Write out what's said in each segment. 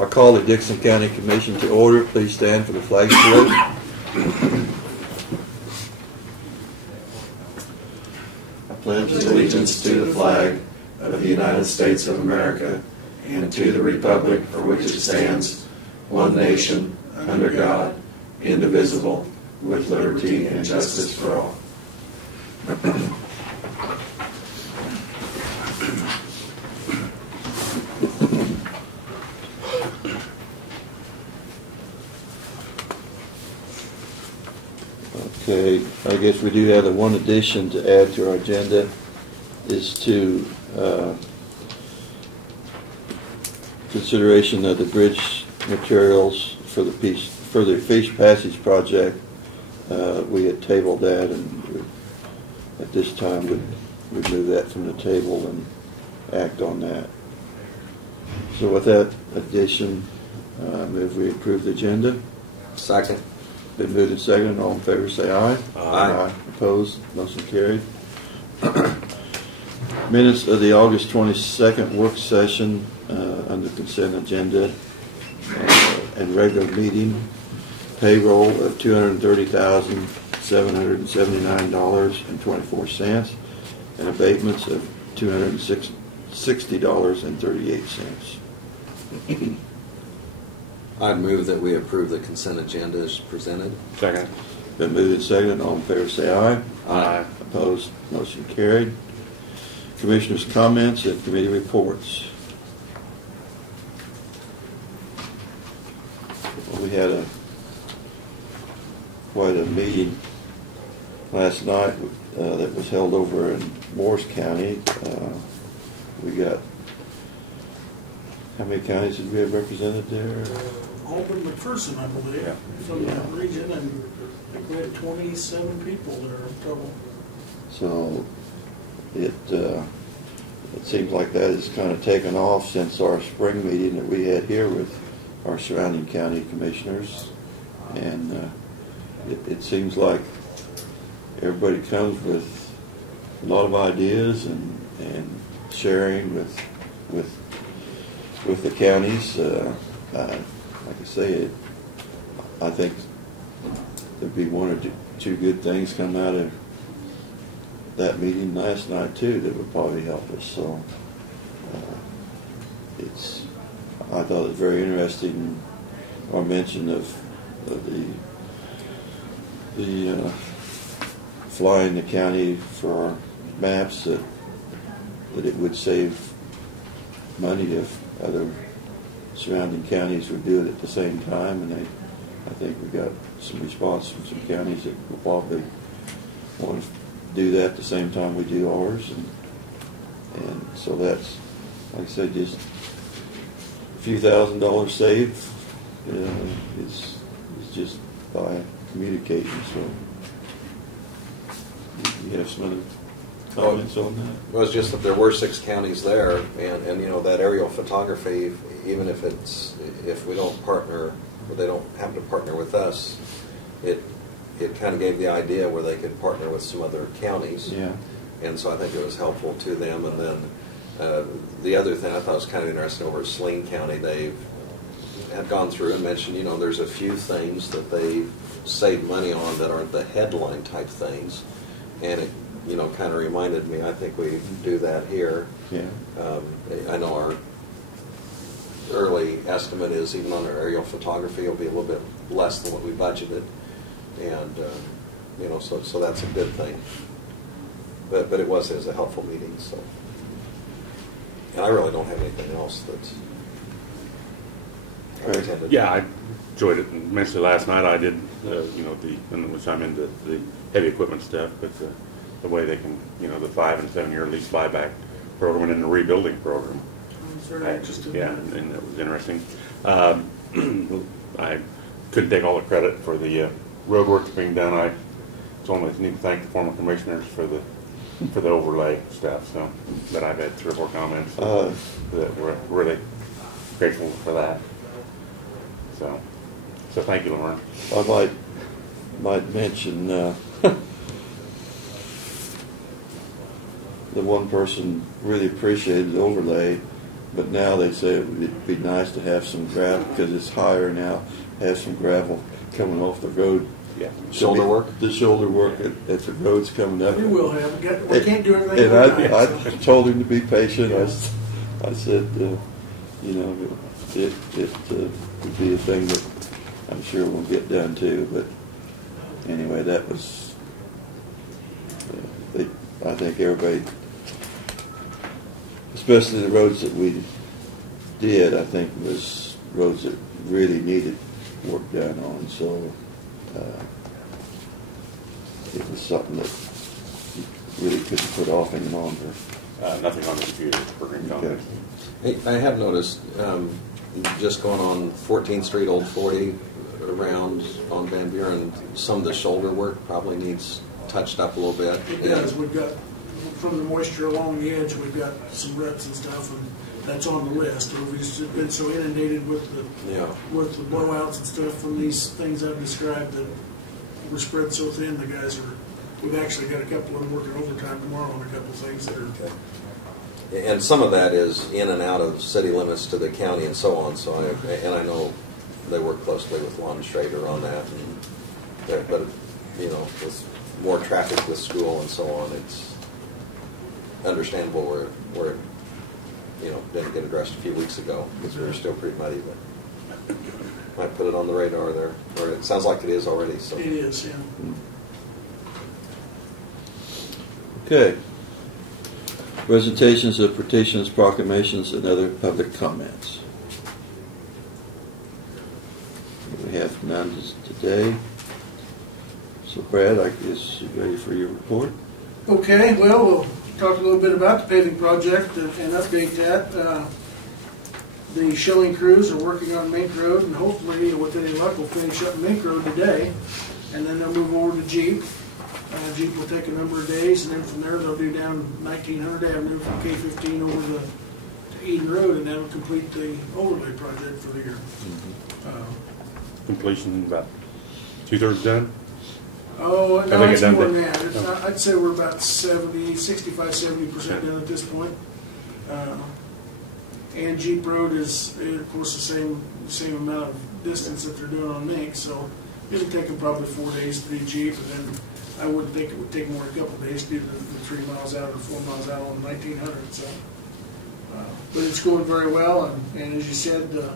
I call the Dixon County Commission to order. Please stand for the flag salute. I pledge allegiance to the flag of the United States of America and to the republic for which it stands, one nation, under God, indivisible, with liberty and justice for all. Okay, I guess we do have the one addition to add to our agenda is to consideration of the bridge materials for the Fish Passage project. We had tabled that, and at this time we'd remove that from the table and act on that. So with that addition, I move we approve the agenda. Second. Been moved and seconded. All in favor say aye. Aye. Opposed? Motion carried. Minutes of the August 22nd work session under consent agenda and regular meeting. Payroll of $230,779.24 and abatements of $260.38. I'd move that we approve the consent agenda as presented. Second. Been moved and seconded. All in favor say aye. Aye. Opposed? Motion carried. Commissioners' comments and committee reports. Well, we had quite a meeting last night that was held over in Morris County. We got, how many counties did we have represented there? Auburn, McPherson, I believe, from that region, and I think we had 27 people there in total. So it seems like that has kind of taken off since our spring meeting that we had here with our surrounding county commissioners, and it seems like everybody comes with a lot of ideas and sharing with the counties. Like I say, I think there'd be one or two good things come out of that meeting last night too that would probably help us. So I thought it was very interesting our mention of the flying the county for our maps, that it would save money if other surrounding counties would do it at the same time, and I think we got some response from some counties that will probably want to do that at the same time we do ours, and so that's, like I said, just a few $1,000s saved is just by communicating. So you have some other comments on that? It was just that there were 6 counties there, and you know, that aerial photography, even if we don't partner, or they don't happen to partner with us, it kind of gave the idea where they could partner with some other counties. Yeah. And so I think it was helpful to them. And then the other thing I thought was kind of interesting, over at Saline County, they had gone through and mentioned, you know, there's a few things that they save money on that aren't the headline type things, and it, you know, kind of reminded me, I think we do that here. Yeah. I know our early estimate is, even on our aerial photography, it'll be a little bit less than what we budgeted, and you know, so that's a good thing. But it was a helpful meeting. So, and I really don't have anything else that's. Yeah, I enjoyed it. And mentioned last night I did, you know, which I'm into the heavy equipment stuff, but the way they can, you know, the 5 and 7 year lease buyback program and then the rebuilding program. It's very interesting. Yeah, and it was interesting. I couldn't take all the credit for the road work that's being done. I only need to thank the former commissioners for the overlay stuff. So, but I've had 3 or 4 comments that were really grateful for that. So thank you, Lauren. I might mention the one person really appreciated the overlay but now they say it'd be nice to have some gravel, because it's higher now, have some gravel coming off the road. Yeah. Shoulder work? The shoulder work at the roads coming up. We will have, we can't do everything And overnight, I so. told him to be patient. I said, you know, it would be a thing that I'm sure we'll get done too. But anyway, that was, I think everybody, especially the roads that we did, I think was roads that really needed work done on. So it was something that you really couldn't put off any longer. Nothing on the computer for income. Okay. Hey, I have noticed, just going on 14th Street, Old 40, around on Van Buren, some of the shoulder work probably needs touched up a little bit. It does, we've got, from the moisture along the edge, we've got some ruts and stuff, and that's on the list. We've just been so inundated with Yeah. the blowouts and stuff from these things I've described that we're spread so thin, the guys are, we've actually got a couple of them working overtime tomorrow on a couple of things that are. Okay. And some of that is in and out of city limits to the county and so on. So I know they work closely with Lon Schrader on that. But you know, with more traffic with school and so on, it's understandable where you know didn't get addressed a few weeks ago because we were still pretty muddy. But might put it on the radar there, or it sounds like it is already. So It is, yeah. Okay. Presentations of petitions, proclamations, and other public comments. We have none today. So Brad, I guess you're ready for your report? Okay, well, we'll talk a little bit about the paving project and update that. The shelling crews are working on Mink Road, and hopefully, with any luck, we'll finish up Mink Road today, and then they'll move over to Jeep. Jeep will take a number of days, and then from there they'll do down 1900 Avenue from K-15 over to Eden Road, and that'll complete the overlay project for the year. Completion about 2/3 done. Oh, I no, think it's it done more did. than that. I'd say we're about 65-70% done at this point. And Jeep Road is, of course, the same amount of distance that they're doing on Mink, so it'll take them probably 4 days to do Jeep, and then I wouldn't think it would take more than a couple of days to do the 3 miles out or 4 miles out on 1900. So, but it's going very well, and as you said, the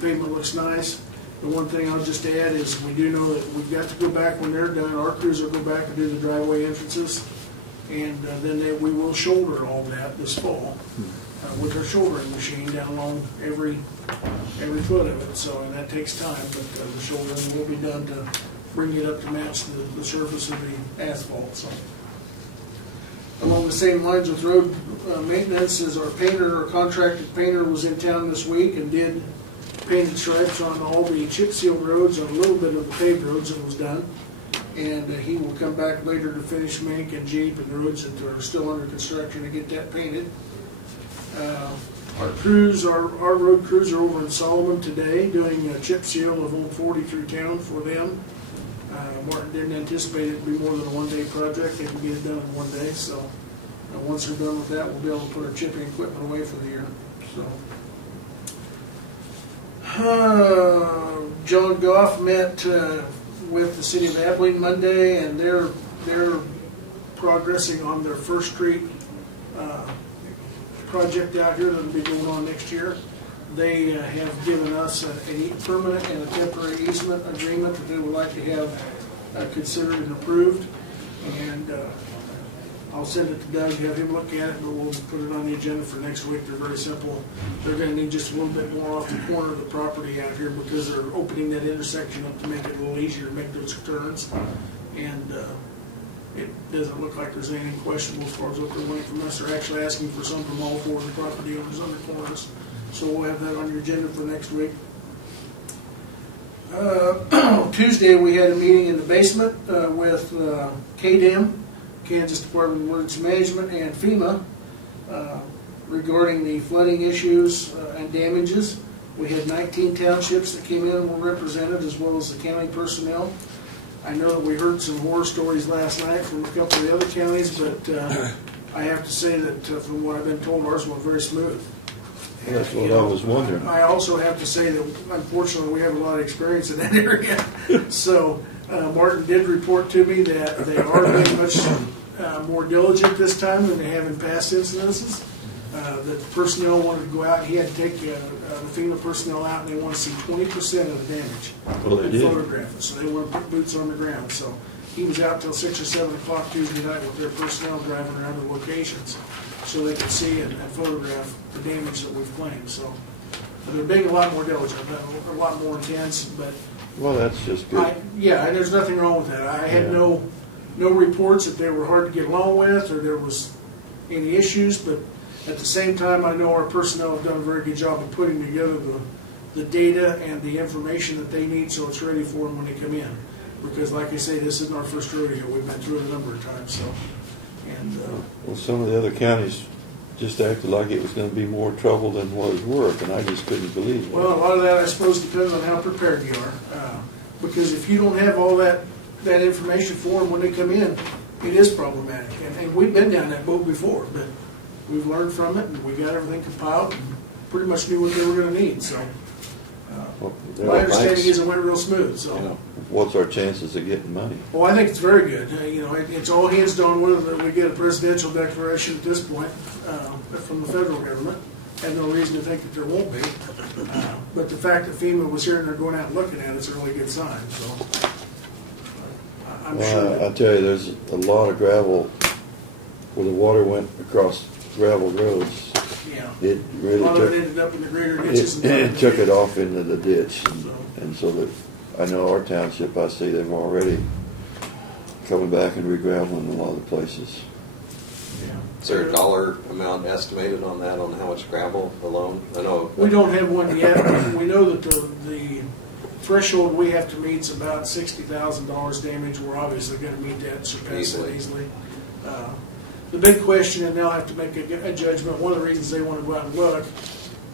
pavement looks nice. The one thing I'll just add is we do know that we've got to go back when they're done. Our crews will go back and do the driveway entrances, and then we will shoulder all that this fall with our shouldering machine down along every foot of it. So, and that takes time, but the shouldering will be done to bring it up to match the surface of the asphalt. So, along the same lines with road maintenance, is our painter, our contracted painter, was in town this week and did painted stripes on all the chip sealed roads and a little bit of the paved roads that was done. And he will come back later to finish Mink and Jeep and roads that are still under construction to get that painted. Our crews, our road crews are over in Solomon today doing a chip seal of Old 40 through town for them. Martin didn't anticipate it to be more than a one-day project. They can get it done in 1 day. So once they're done with that, we'll be able to put our chipping equipment away for the year. So. John Goff met with the city of Abilene Monday, and they're progressing on their First Street project out here that'll be going on next year. They have given us a permanent and a temporary easement agreement that they would like to have considered and approved, and I'll send it to Doug, have him look at it, but we'll put it on the agenda for next week. They're very simple. They're going to need just a little bit more off the corner of the property out here because they're opening that intersection up to make it a little easier to make those turns. And it doesn't look like there's anything questionable as far as what they're wanting from us. They're actually asking for some from all four of the property owners on the corners. So we'll have that on your agenda for next week. Tuesday we had a meeting in the basement with KDEM, Kansas Department of Emergency Management, and FEMA regarding the flooding issues and damages. We had 19 townships that came in and were represented, as well as the county personnel. I know that we heard some horror stories last night from a couple of the other counties, but I have to say that from what I've been told, ours went very smooth. That's what You know, I was wondering. I also have to say that unfortunately we have a lot of experience in that area. So Martin did report to me that they are being much more diligent this time than they have in past incidences. That the personnel wanted to go out, he had to take the FEMA personnel out, and they want to see 20% of the damage. Well, they and did. photograph it, so they want to put boots on the ground. So he was out till 6 or 7 o'clock Tuesday night with their personnel driving around the locations so they could see and photograph the damage that we've claimed. So they're being a lot more diligent, a lot more intense, but Well, that's just good. yeah, and there's nothing wrong with that. I had no reports that they were hard to get along with or there was any issues, but at the same time, I know our personnel have done a very good job of putting together the data and the information that they need so it's ready for them when they come in. Because like I say, this isn't our first rodeo. We've been through it a number of times. So, and Well, some of the other counties just acted like it was going to be more trouble than what was worth, and I just couldn't believe it. well, a lot of that I suppose depends on how prepared you are. Because if you don't have all that information for them when they come in, it is problematic. And we've been down that boat before, but we've learned from it and we got everything compiled and pretty much knew what they were going to need. So Well, my understanding thanks. is it went real smooth. So. You know, what's our chances of getting money? Well, I think it's very good. It's all hands on whether we get a presidential declaration at this point from the federal government. I have no reason to think that there won't be. But the fact that FEMA was here and they're going out and looking at it's a really good sign. So I'm sure. Well, I tell you, there's a lot of gravel where the water went across gravel roads. Yeah. It A really lot of it took ended up in the greater ditches. it took it off into the ditch, So. and so that I know our township. I see they've already coming back and re-graveling a lot of the places. Yeah. is there a dollar amount estimated on that, on how much gravel alone? I know. We don't have one yet. We know that the threshold we have to meet is about $60,000 damage. We're obviously going to meet that and surpass it easily. The big question, and they'll have to make a judgment, one of the reasons they want to go out and look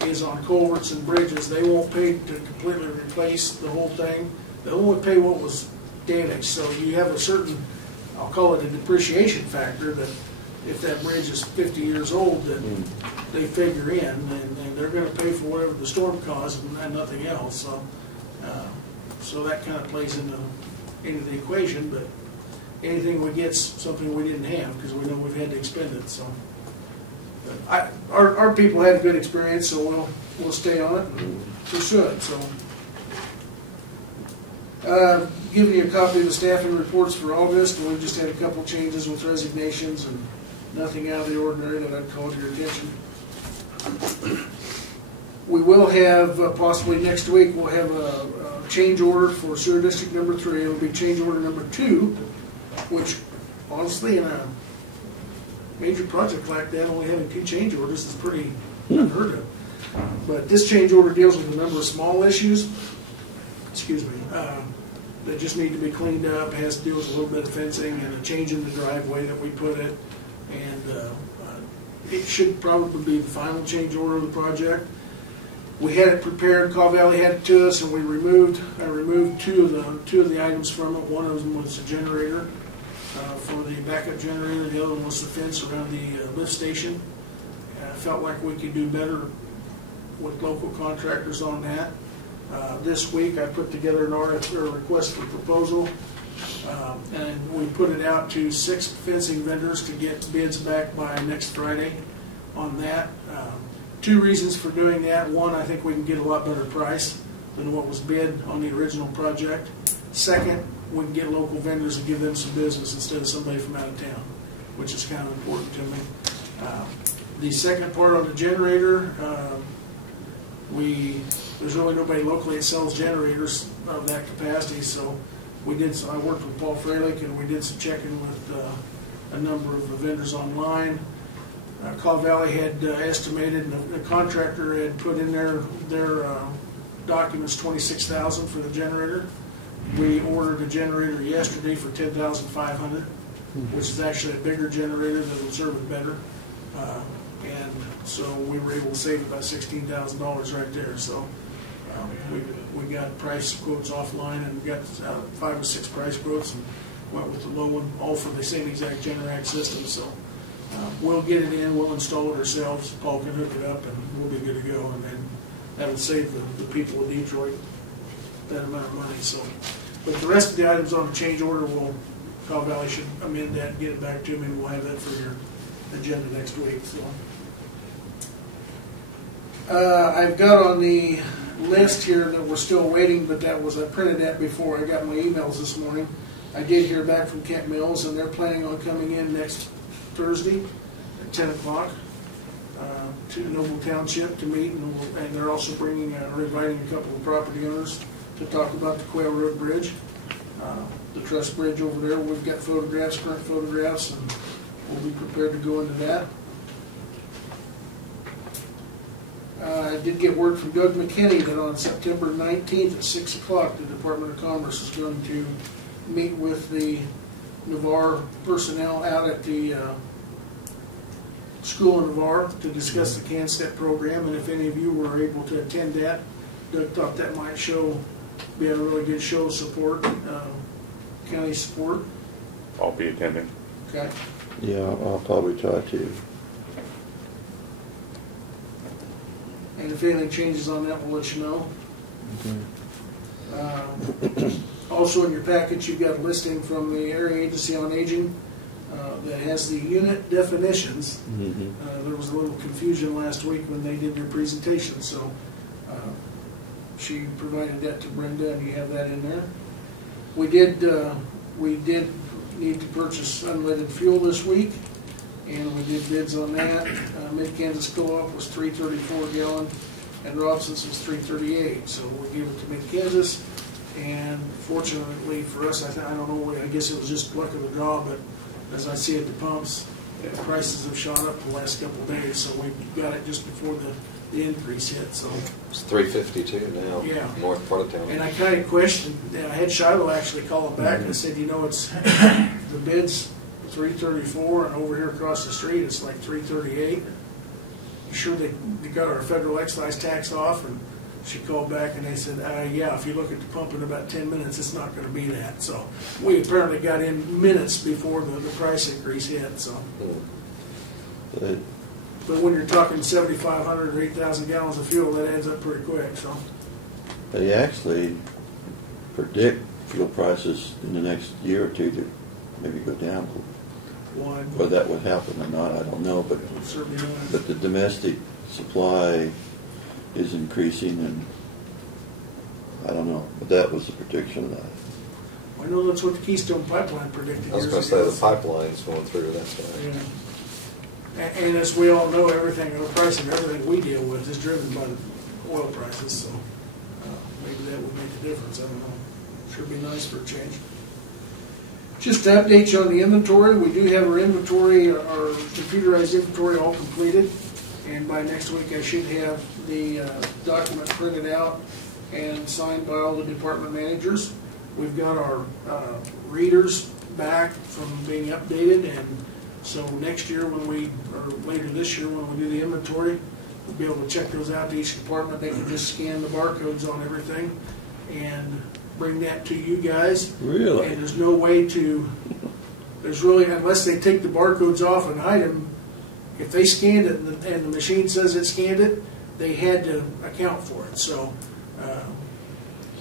is on culverts and bridges. They won't pay to completely replace the whole thing. They'll only pay what was damaged. So you have a certain, I'll call it a depreciation factor, that if that bridge is 50 years old, that they figure in, and they're going to pay for whatever the storm caused and nothing else. So that kind of plays into the equation, but anything we get's something we didn't have because we know we've had to expend it. So our people had a good experience, so we'll stay on it and pursue it. So giving you a copy of the staffing reports for August, and we've just had a couple changes with resignations and nothing out of the ordinary that I'd call to your attention. We will have, possibly next week, we'll have a change order for sewer district number 3. It'll be change order number 2, which honestly in a major project like that, only having 2 change orders is pretty unheard of. But this change order deals with a number of small issues, that just need to be cleaned up. It has to do with a little bit of fencing and a change in the driveway that we put it. And it should probably be the final change order of the project. We had it prepared. Caw Valley had it to us, and I removed 2 of the items from it. One of them was a generator for the backup generator. The other one was the fence around the lift station. I felt like we could do better with local contractors on that. This week I put together an RFP, or request for proposal, and we put it out to 6 fencing vendors to get bids back by next Friday on that. 2 reasons for doing that. One, I think we can get a lot better price than what was bid on the original project. Second, we can get local vendors and give them some business instead of somebody from out of town, which is kind of important to me. The second part on the generator, there's really nobody locally that sells generators of that capacity, so I worked with Paul Freilich, and we did some checking with a number of vendors online. Caw Valley had estimated, and the contractor had put in their documents $26,000 for the generator. We ordered a generator yesterday for $10,500, which is actually a bigger generator that will serve it better. And so we were able to save about $16,000 right there. So we got price quotes offline and got 5 or 6 price quotes and went with the low one, all for the same exact Generac system. So We'll get it in, we'll install it ourselves, Paul can hook it up, and we'll be good to go, and then that'll save the people of Detroit that amount of money, so. But the rest of the items on the change order, Cobb Valley should amend that and get it back to me, and we'll have that for your agenda next week, so. I've got on the list here that we're still waiting, but I printed that before I got my emails this morning. I did hear back from Kent Mills, and they're planning on coming in next Thursday at 10 o'clock to Noble Township to meet, and they're also bringing or inviting a couple of property owners to talk about the Quail Road Bridge, the truss bridge over there. We've got photographs, current photographs, and we'll be prepared to go into that. I did get word from Doug McKinney that on September 19th at 6 o'clock, the Department of Commerce is going to meet with the Navarre personnel out at the school in Navarre to discuss the CANSTEP program, and if any of you were able to attend that, Doug thought that might be a really good show of support, county support. I'll be attending. Okay. Yeah, I'll probably try to. And if anything changes on that, we'll let you know. Also in your package, you've got a listing from the Area Agency on Aging that has the unit definitions. There was a little confusion last week when they did their presentation, so she provided that to Brenda, and you have that in there. We did need to purchase unleaded fuel this week, and we did bids on that. Mid-Kansas Co-op was $3.34 a gallon, and Robson's was $3.38. So we gave it to Mid-Kansas, and fortunately for us, I don't know, I guess it was just luck of the draw, but as I see at the pumps, the prices have shot up the last couple of days, so we got it just before the increase hit. So it's $3.52 now. Yeah. North part of town. And I kind of questioned. I had Shiloh actually call it back, and I said, it's the bids $3.34, and over here across the street it's like $3.38. You sure they got our federal excise tax off? And she called back and they said, yeah, if you look at the pump in about 10 minutes, it's not going to be that. So we apparently got in minutes before the price increase hit. So, but when you're talking 7,500 or 8,000 gallons of fuel, that adds up pretty quick. So They actually predict fuel prices in the next year or two to maybe go down. Whether that would happen or not, I don't know. But the domestic supply is increasing, and I don't know. But that was the prediction of that. I know that's what the Keystone Pipeline predicted. I was going to say the pipeline's going through. That's right. Yeah. And as we all know, everything, the price of everything we deal with is driven by the oil prices. So maybe that would make a difference. I don't know. Sure be nice for a change. Just to update you on the inventory, we do have our inventory, our computerized inventory all completed, and by next week I should have the document printed out and signed by all the department managers. We've got our readers back from being updated, and so next year or later this year when we do the inventory, we'll be able to check those out to each department. They can just scan the barcodes on everything and bring that to you guys. Really? And there's no way unless they take the barcodes off and hide them, if they scanned it and the machine says it scanned it, they had to account for it. So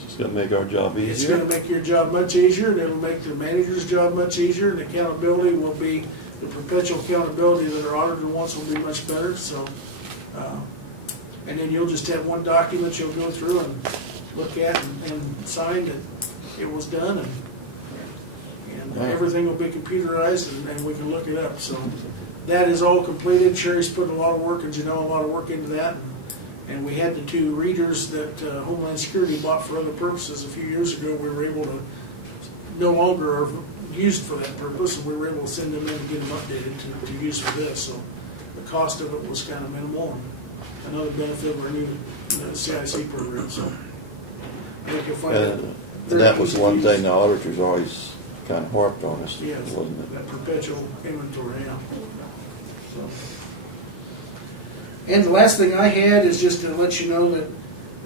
It's going to make our job easier. it's going to make your job much easier, and it'll make the manager's job much easier, and accountability will be, the perpetual accountability that our auditor wants will be much better. So, and then you'll just have one document you'll go through and look at and sign that it was done, and everything will be computerized, and we can look it up. So that is all completed. Sherry's put a lot of work, as you know, a lot of work into that. And we had the two readers that Homeland Security bought for other purposes a few years ago. We were able to no longer are used for that purpose, and we were able to send them in and get them updated to use for this. So the cost of it was kind of minimal, and another benefit of our new CIC program. So I think you'll find And that was one thing the auditors always kind of harped on us, yes, wasn't it? that perpetual inventory. Yeah. So. And the last thing I had is just to let you know that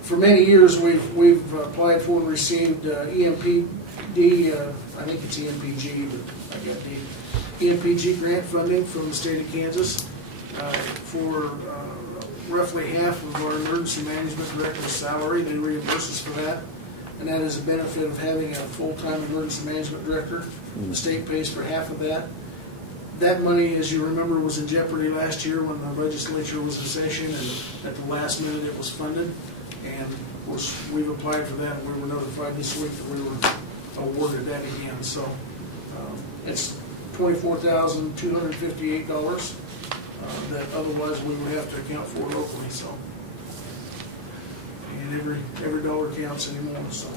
for many years we've applied for and received EMPD. I think it's EMPG, but I got D. EMPG grant funding from the state of Kansas for roughly half of our emergency management director's salary. They reimburse us for that, and that is a benefit of having a full-time emergency management director. The state pays for half of that. That money, as you remember, was in jeopardy last year when the legislature was in session, and at the last minute it was funded. And of course, we've applied for that, and we were notified this week that we were awarded that again. So it's $24,258 that otherwise we would have to account for locally. So, and every dollar counts anymore. So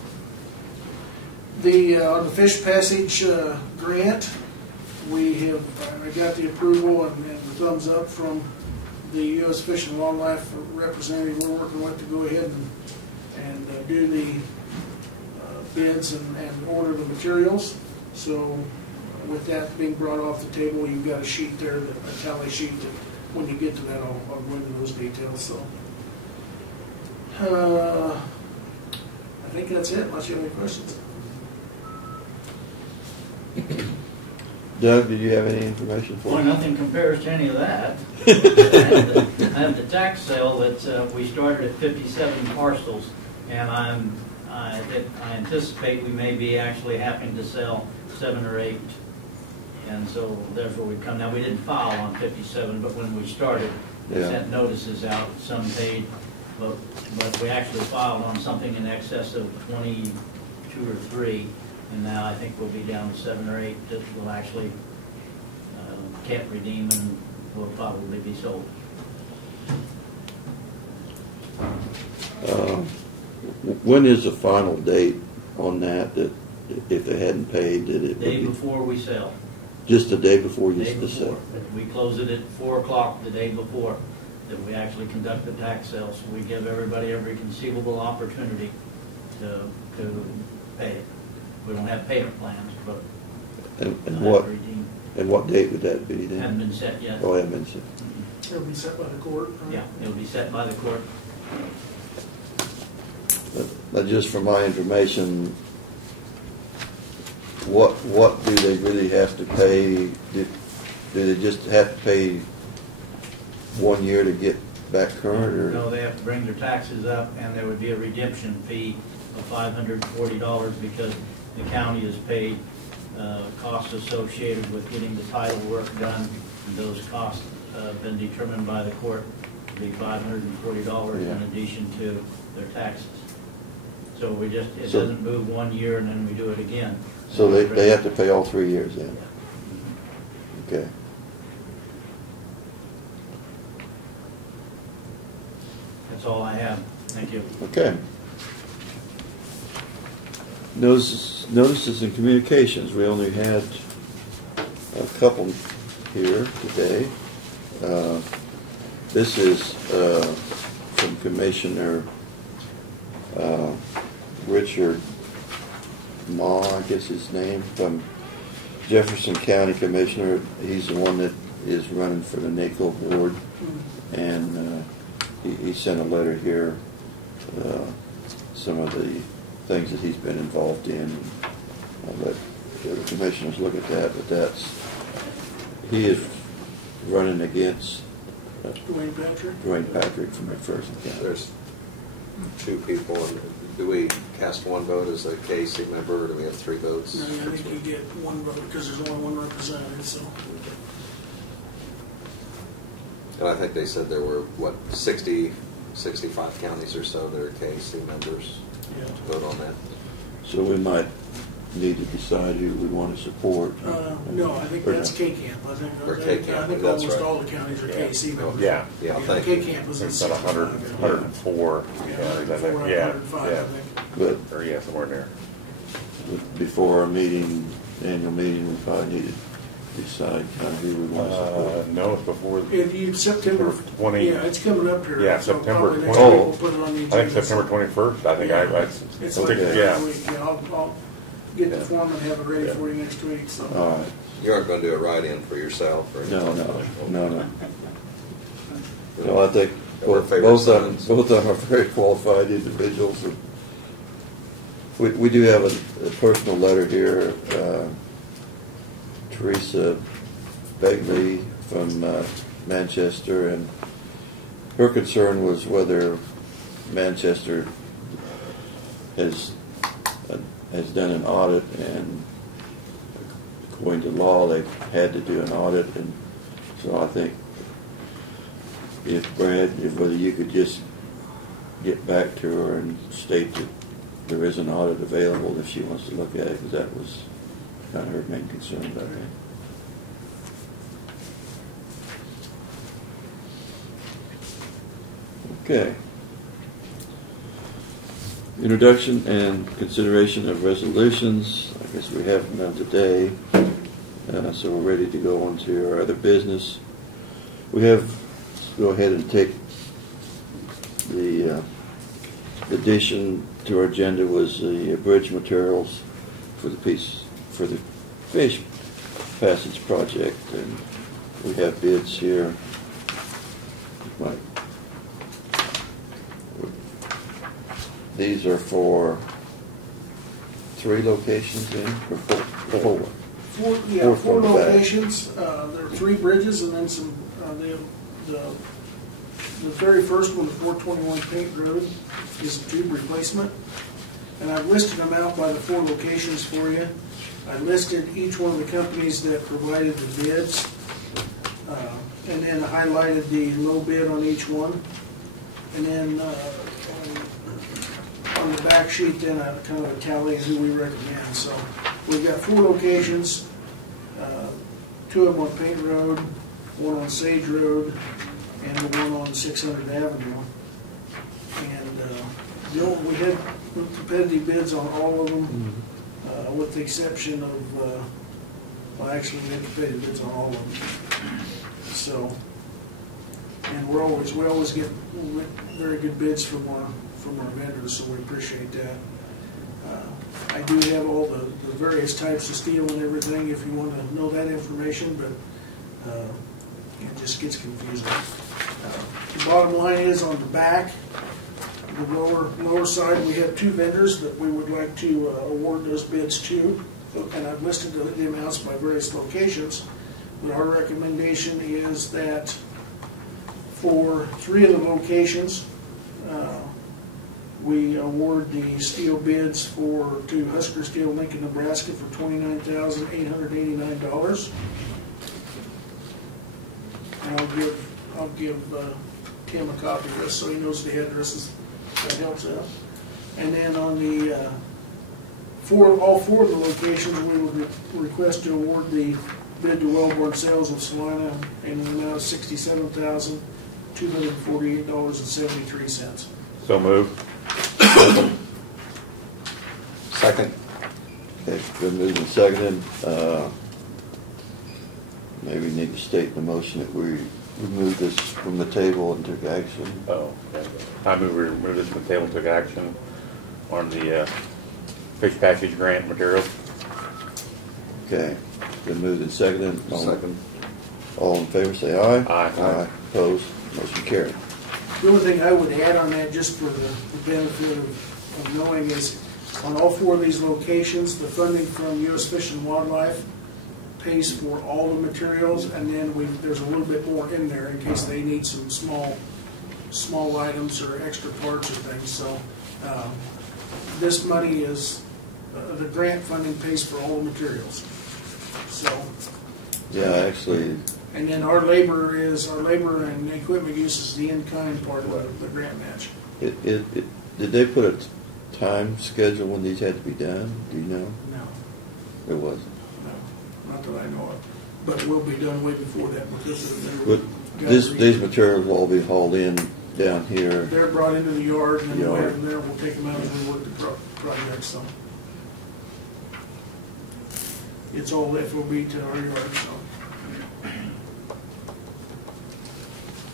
the fish passage grant, we have I got the approval and the thumbs up from the U.S. Fish and Wildlife representative we're working with to go ahead and do the bids and order the materials. So with that being brought off the table, you've got a sheet there, a tally sheet, that when you get to that, I'll go into those details. So I think that's it, unless you have any questions. Doug, did you have any information for Well, us? nothing compares to any of that. I have the tax sale that we started at 57 parcels, and I anticipate we may be actually having to sell 7 or 8, and so there's where we come. Now, we didn't file on 57, but when we started, we sent notices out, some paid, but we actually filed on something in excess of 22 or 3. And now I think we'll be down to 7 or 8 that will actually can't redeem and will probably be sold. When is the final date on that if they hadn't paid, did it? Day before we sell. Just the day before you Day before. sell? We close it at 4 o'clock the day before that we actually conduct the tax sale. So we give everybody every conceivable opportunity to pay it. We don't have payment plans, but and what date would that be then? Haven't been set yet. Oh, haven't been set. It'll be set by the court. Right? Yeah, it'll be set by the court. But just for my information, what do they really have to pay? Do they just have to pay 1 year to get back current, or? No, they have to bring their taxes up, and there would be a redemption fee of $540 because the county has paid costs associated with getting the title work done, and those costs have been determined by the court to be $540 in addition to their taxes. So it doesn't move 1 year and then we do it again. So they have to pay all 3 years then? Okay. That's all I have. Thank you. Okay. Notices and communications. We only had a couple here today. This is from Commissioner Richard Ma, I guess his name, from Jefferson County Commissioner. He's the one that is running for the NACO board, and he sent a letter here, some of the things that he's been involved in. I'll let the commissioners look at that, but he is running against Dwayne Patrick from McPherson County. There's 2 people. And do we cast one vote as a KC member, or do we have 3 votes? No, I think you get 1 vote because there's only 1 representative. So. And I think they said there were, 65 counties or so that are KC members to vote on that. So we might need to decide who we want to support. No, I think that's K-Camp. I think K-Camp, that's almost right. all the counties are KC members. Yeah. Thank you. K-Camp was It's about 104 counties, I think. 105, I think. But Or somewhere in there. before our annual meeting, we probably need to decide kind of who we want to support. No, it's before. September 20. Yeah, it's coming up here. Yeah, so September probably next 20. week we'll put it on the I think agenda. September 21st. I think It's I like think, that yeah. every week. Yeah, I'll get the form and have it ready for you next week. So. All right. You aren't going to do a write-in for yourself or anything? No. No, I think Or both favorite of sons. them are very qualified individuals. And we do have a personal letter here. Teresa Begley from Manchester, and her concern was whether Manchester has done an audit, and according to law, they had to do an audit, and so I think whether you could just get back to her and state that there is an audit available if she wants to look at it, because that was kind of her main concern about it. Okay. Introduction and consideration of resolutions. I guess we have none today, so we're ready to go on to our other business. We have, let's go ahead and take the addition to our agenda was the bridge materials for the fish passage project, and we have bids here. Mike. These are for 3 locations in, or 4? Four from the back. locations. There are 3 bridges, and then some. The very first one, the 421 Paint Road, is a tube replacement, and I've listed them out by the 4 locations for you. I listed each one of the companies that provided the bids, and then highlighted the low bid on each one, and then on the back sheet, then kind of a tally of who we recommend. So we've got 4 locations, 2 of them on Paint Road, 1 on Sage Road, and the 1 on 600 Avenue. And we had competitive bids on all of them, with the exception of, well, actually we had competitive bids on all of them. So, and we always get very good bids from our vendors, so we appreciate that. I do have all the various types of steel and everything if you want to know that information, but it just gets confusing. The bottom line is on the back, the lower side, we have 2 vendors that we would like to award those bids to, and I've listed the amounts by various locations. But our recommendation is that for 3 of the locations, we award the steel bids to Husker Steel, Lincoln, Nebraska for $29,889. And I'll give Tim a copy of this so he knows the addresses. That helps out. And then on the all 4 of the locations, we would request to award the bid to Wellborn Sales of Salina in the amount of $67,248.73. So moved. Second. Okay, been moved and seconded. Maybe need to state in the motion that we removed this from the table and took action. Oh, okay. I move we remove this from the table and took action on the fish passage grant materials. Okay, been moved and seconded. Second. All in favor, say aye. Aye. Aye. Opposed? Motion carried. The only thing I would add on that, just for the benefit of knowing, is on all 4 of these locations, the funding from U.S. Fish and Wildlife pays for all the materials, and then there's a little bit more in there in case they need some small items or extra parts or things. So this money is, the grant funding pays for all the materials. So. Yeah, actually. And then our labor and equipment use is the in-kind part of the grant match. Did they put a time schedule when these had to be done? Do you know? No. It wasn't. No, not that I know of. But it will be done way before that because of But these materials will all be hauled in down here. They're brought into the yard, and then we'll have them there. We'll take them out as we work the project. So it's all FOB to our yard. So.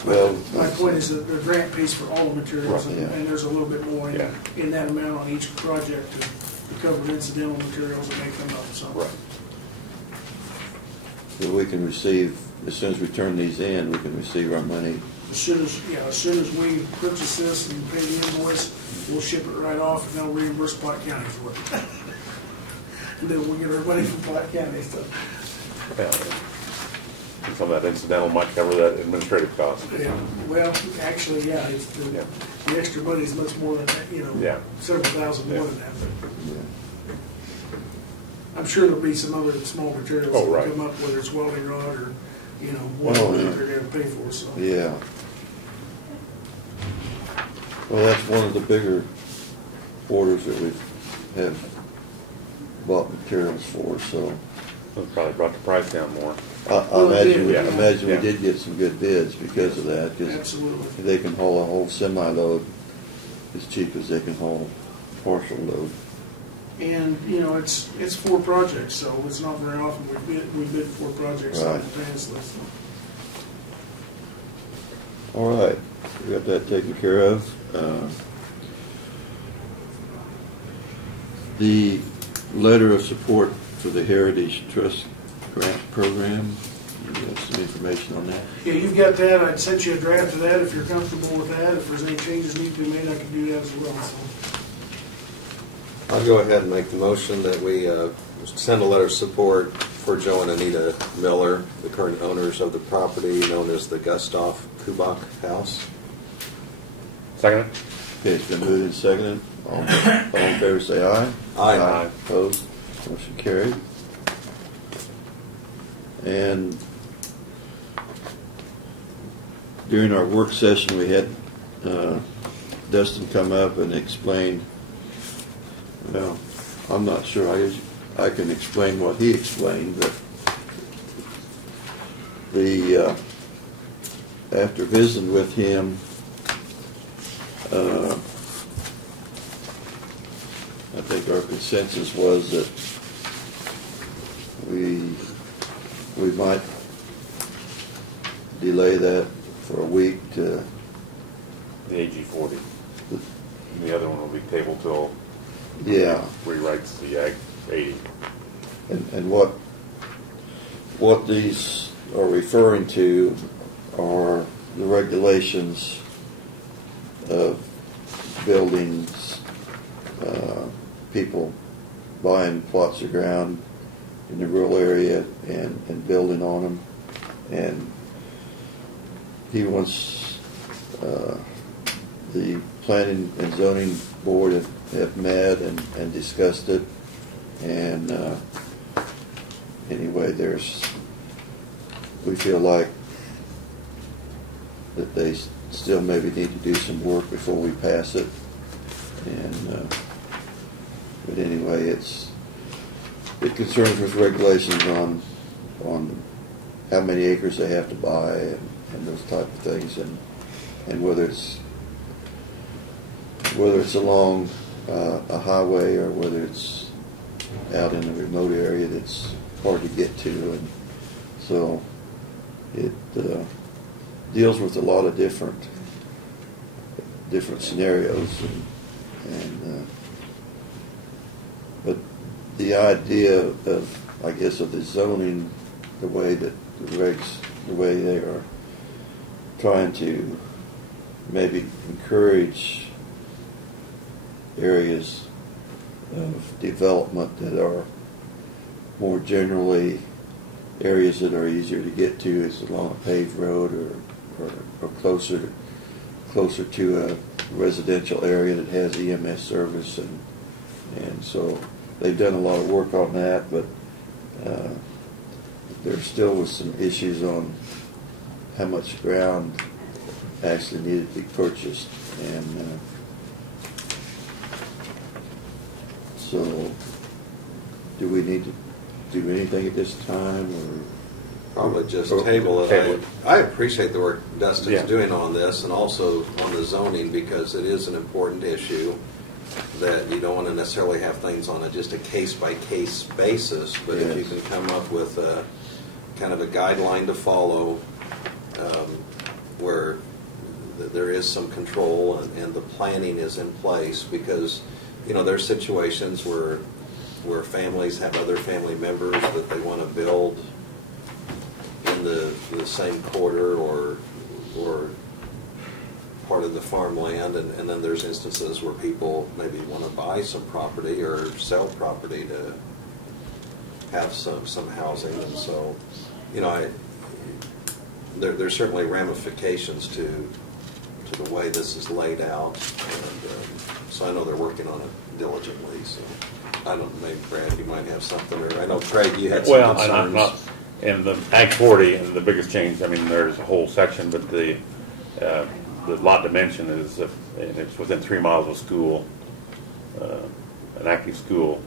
Well, my point is that the grant pays for all the materials, right, and there's a little bit more in that amount on each project to cover incidental materials that may come up. So. Right. So we can receive, as soon as we turn these in, we can receive our money. As soon as we purchase this and pay the invoice, we'll ship it right off, and they'll reimburse Pot County for it. And then we'll get our money from Pot County. So. And some of that incidental might cover that administrative cost. Yeah, well, actually, yeah, it's Yeah. the extra money is much more than that, you know, Yeah. several thousand more Yeah. than that. But Yeah. I'm sure there'll be some other small materials Oh, that right. come up, whether it's welding rod or, you know, Oh, whatever yeah. that they're gonna pay for, so. Yeah. Well, that's one of the bigger orders that we have bought materials for, so It probably brought the price down more. I Well, it imagine, did, yeah. imagine we Yeah. did get some good bids because of that, because Absolutely. they can haul a whole semi-load as cheap as they can haul a partial load. And, you know, it's 4 projects, so it's not very often we bid 4 projects Right. simultaneously, so. All right, we got that taken care of. The letter of support for the Heritage Trust Grant Program, you have some information on that? Yeah, you've got that. I'd sent you a draft of that if you're comfortable with that. If there's any changes need to be made, I can do that as well, so. I'll go ahead and make the motion that we send a letter of support for Joe and Anita Miller, the current owners of the property known as the Gustav Kubak House. Second? Okay, it's been moved and seconded. All in favor say aye. Aye. Opposed? Motion carried. And during our work session, we had Dustin come up and explain, well, I'm not sure I can explain what he explained, but after visiting with him, I think our consensus was that we might delay that for a week to, The AG 40. And the other one will be tabled till yeah. rewrites the Ag 80. And what these are referring to are the regulations of buildings, people buying plots of ground in the rural area and building on them. And he wants, the planning and zoning board have met and discussed it. And anyway, we feel like that they still maybe need to do some work before we pass it. And but anyway, it concerns with regulations on how many acres they have to buy and those type of things, and whether it's along a highway or whether it's out in a remote area that's hard to get to, and so it deals with a lot of different scenarios, and but the idea of, I guess, of the zoning, the way that the regs, the way they are trying to maybe encourage areas of development that are more generally areas that are easier to get to, is along a paved road or closer to a residential area that has EMS service, and so they've done a lot of work on that, but there still was some issues on how much ground actually needed to be purchased, and so do we need to do anything at this time, or Probably just Or- table Table it. it. I appreciate the work Dustin's Yeah. doing on this and also on the zoning, because it is an important issue that you don't want to necessarily have things on just a case-by-case basis, but if you Yes. can come up with a kind of a guideline to follow, where there is some control and the planning is in place, because there's situations where families have other family members that they want to build in the same quarter or part of the farmland, and then there's instances where people maybe want to buy some property or sell property to have some housing, and so there's certainly ramifications to the way this is laid out, and so I know they're working on it diligently. So I don't know, maybe Brad, you might have something, or I know Craig, you had some Well, concerns. and I'm not, in the Ag 40, and the biggest change, I mean, there's a whole section, but the lot dimension is, and it's within 3 miles of school, an active school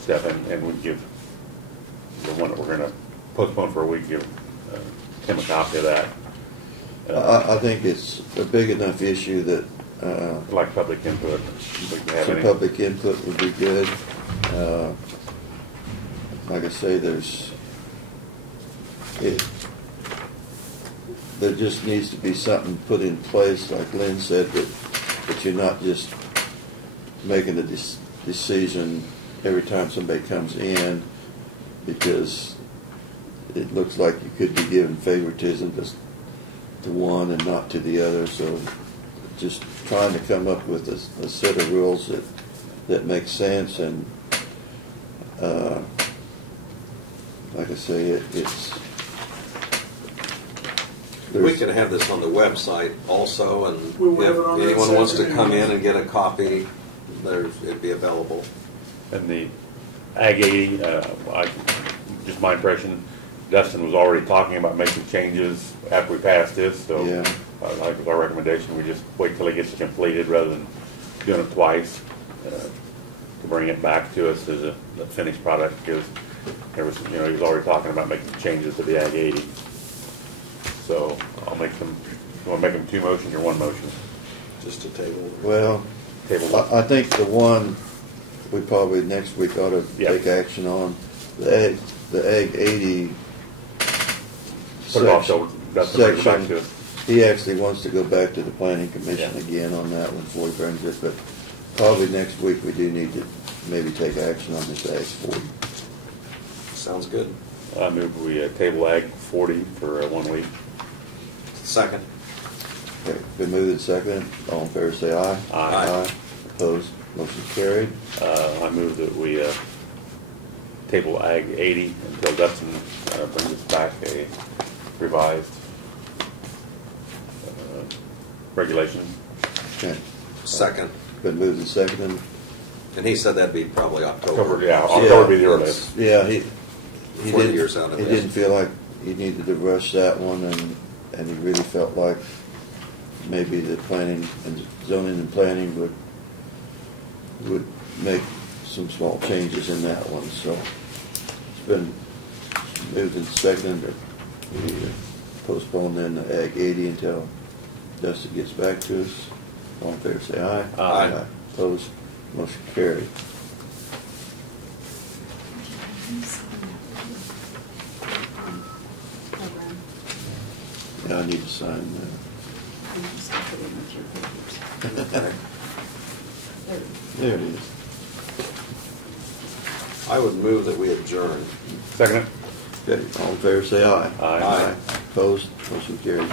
stuff, and we give the one that we're going to postpone for a week, give Tim a copy of that. I think it's a big enough issue that Like public input. If we can have some any. public input would be good. Like I say, there just needs to be something put in place, like Lynn said, that you're not just making a decision every time somebody comes in, because it looks like you could be giving favoritism to one and not to the other. So just trying to come up with a set of rules that make sense, and like I say, it's We can have this on the website also, and We will have it on if there anyone this wants to afternoon. come in and get a copy, it'd be available. And the Ag 80, just my impression, Dustin was already talking about making changes after we passed this, so Yeah. like with our recommendation, we just wait till he gets it completed rather than doing it twice, to bring it back to us as a finished product, because there was, he was already talking about making changes to the Ag 80. So I'll make them, you want to make them 2 motions or 1 motion? Just a table. well, Table. I think the one we probably next week ought to Yeah. take action on, the Ag 80 Put it off till Dustin brings it back section. to us. He actually wants to go back to the planning commission Yeah. again on that one before he brings it, but probably next week we do need to maybe take action on this Ag 40. Sounds good. I move we table Ag 40 for 1 week. Second. Okay, been moved and seconded. All in favor say aye. Aye. Opposed? Motion carried. I move that we table Ag 80 until Dustin brings us back a revised regulation. Okay, Second. been moved and seconded. And he said that'd be probably October. October, yeah, October would be the earliest. Yeah, he 40 didn't, years out of he this. didn't feel like he needed to rush that one, and he really felt like maybe the planning and zoning and planning would make some small changes in that one. So it's been moved and seconded, or we postpone then the Ag 80 until Dustin gets back to us. All in favor say aye. Aye. Opposed? Motion carried. Yeah, I need to sign that. Okay. There it is. I would move that we adjourn. Second it? Okay, all in favor say aye. Aye. Opposed? Motion carried.